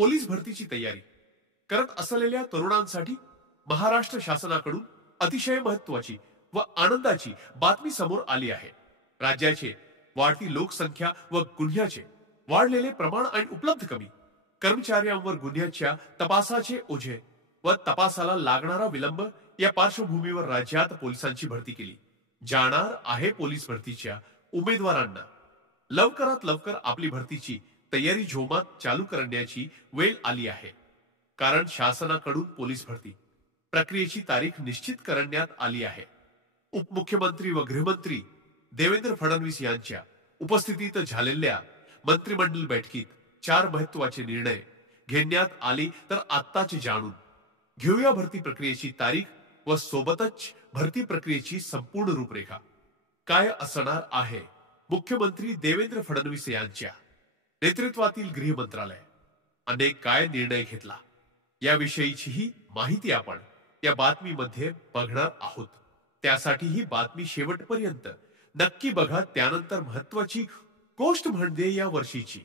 Police भरतीची तयारी करत असलेल्या तरुणांसाठी महाराष्ट्र शासनाकडून अतिशय महत्त्वाची व आनंदाची बातमी समोर आली आहे। राज्याचे वाढती लोकसंख्या व गुन्ह्याचे वाढलेले प्रमाण आणि उपलब्ध कमी कर्मचाऱ्यांवर गुन्ह्याच्या तपासाचे ओझे व तपासाला लागणारा विलंब या पार्श्वभूमीवर राज्यात पोलिसांची भरती केली जाणार आहे। पोलीस भरतीच्या उमेदवारांना लवकरात लवकर आपली भरतीची तयारी जोमात चालू करण्याची वेळ आली आहे। कारण शासनाकडून पोलीस भरती प्रक्रियेची तारीख निश्चित करण्यात आली आहे। उपमुख्यमंत्री व गृहमंत्री देवेंद्र फडणवीस यांच्या उपस्थितीत झालेल्या मंत्रिमंडळ बैठकीत 4 महत्त्वाचे निर्णय घेण्यात आले, तर आत्ताच जाणून घेऊया भरती प्रक्रियेची तारीख व सोबतच भरती प्रक्रियेची संपूर्ण रूपरेखा काय असणार आहे। मुख्यमंत्री देवेंद्र फडणवीस यांच्या नेतृत्वातील गृह मंत्रालय अनेक काय निर्णय घेतला याविषयीचीही माहिती आपण या बातमीमध्ये बघणार आहोत। त्यासाठी ही बातमी शेवटपर्यंत नक्की बघा। त्यानंतर महत्त्वाची गोष्ट म्हणजे या वर्षीची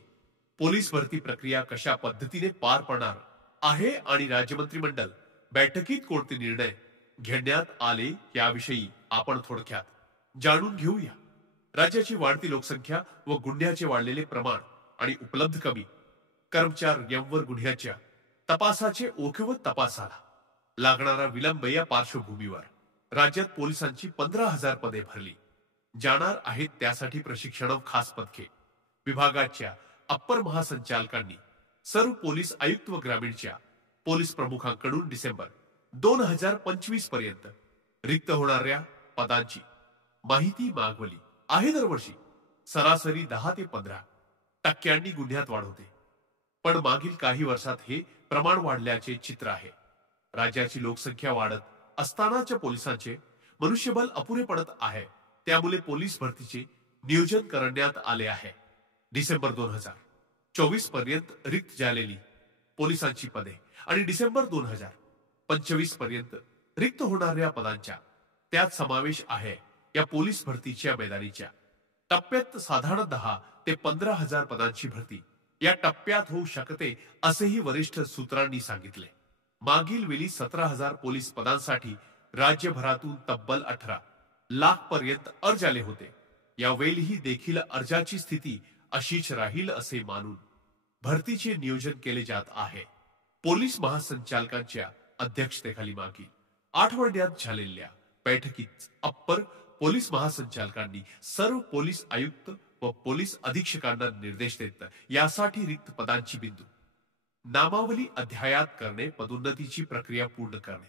पोलीस भरती प्रक्रिया कशा पद्धतीने पार पडणार आहे आणि राज्य मंत्रिमंडळ बैठकीत कोणते निर्णय घेण्यात आले याविषयी आपण थोडक्यात जाणून घेऊया। राज्याची वाढती लोकसंख्या व गुन्ह्याचे वाढलेले प्रमाण आणि उपलब्ध कमी कर्मचाऱ्यांवर गुन्ह्याच्या तपासाचे ओझे व तपासाला लागणारा विलंब या पार्श्वभूमीवर राज्यात पोलिसांची 15,000 पदे भरली जाणार आहेत। त्यासाठी प्रशिक्षण व खास पथके विभागाच्या अप्पर महासंचालकांनी सर्व पोलीस आयुक्त व ग्रामीणच्या पोलीस प्रमुखांकडून डिसेंबर 2025 पर्यंत रिक्त होणाऱ्या पदांची माहिती मागवली आहे। दरवर्षी सरासरी 10 ते 15% गुन्ह्यात वाढ होते, पण मागील काही वर्षात हे प्रमाण वाढल्याचे चित्र आहे। राज्याची लोकसंख्या वाढत असतानाच्या पोलिसांचे मनुष्यबळ अपुरे पडत आहे, त्यामुळे पोलीस भरतीचे नियोजन करण्यात आले आहे। डिसेंबर 2024 पर्यंत रिक्त झालेली पोलिसांची पदे आणि डिसेंबर 2025 पर्यंत रिक्त होणाऱ्या पदांचा त्यात समावेश आहे। या पोलीस भरतीच्या मैदानीच्या टप्प्यात साधारण 10 ते 15,000 पदांची भरती या टप्प्यात होऊ शकते असेही वरिष्ठ सूत्रांनी सांगितले। मागील वेळी 17,000 पोलीस पदांसाठी राज्यभरातून तब्बल 18 लाख पर्यंत अर्ज आले होते। यावेळीही देखील अर्जाची स्थिती अशीच राहील असे मानून भरतीचे नियोजन केले जात आहे। पोलीस महासंचालकांच्या अध्यक्षतेखाली मागील आठवड्यात झालेल्या बैठकीत अप्पर पोलीस महासंचालकांनी सर्व पोलीस आयुक्त व पोलीस अधीक्षकांना निर्देश देत यासाठी रिक्त पदांची बिंदू नामावली अध्यायात करणे, पदोन्नतीची प्रक्रिया पूर्ण करणे,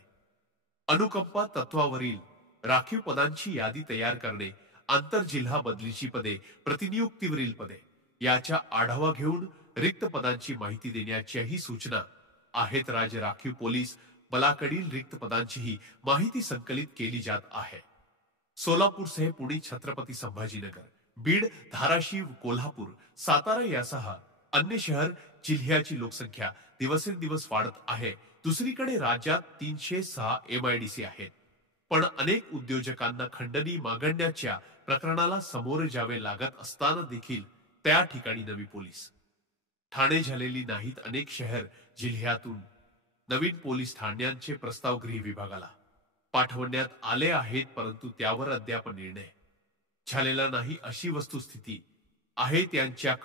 अनुकंपा तत्वावरील राखीव पदांची यादी तयार करणे, आंतरजिल्हा बदलीची पदे, प्रतिनियुक्तीवरील पदे याचा आढावा घेऊन रिक्त पदांची माहिती देण्याच्याही सूचना आहेत। राज्य राखीव पोलीस बलाकडील रिक्त पदांचीही माहिती संकलित केली जात आहे। सोलापूरसह पुणे, छत्रपती संभाजीनगर, बीड, धाराशिव, कोल्हापूर, सातारा यासह अन्य शहर जिल्ह्याची लोकसंख्या दिवसेंदिवस वाढत आहे। दुसरीकडे राज्यात 306 MIDC आहेत, पण अनेक उद्योजकांना खंडणी मागण्याच्या प्रकरणाला सामोरे जावे लागत असताना देखील त्या ठिकाणी नवी पोलीस ठाणे झालेली नाहीत। अनेक शहर जिल्ह्यातून नवीन पोलीस ठाण्यांचे प्रस्ताव गृह विभागाला पाठवण्यात आले आहेत, परंतु त्यावर अद्याप निर्णय झालेला नाही अशी वस्तुस्थिती आहे। त्यांच्याकडून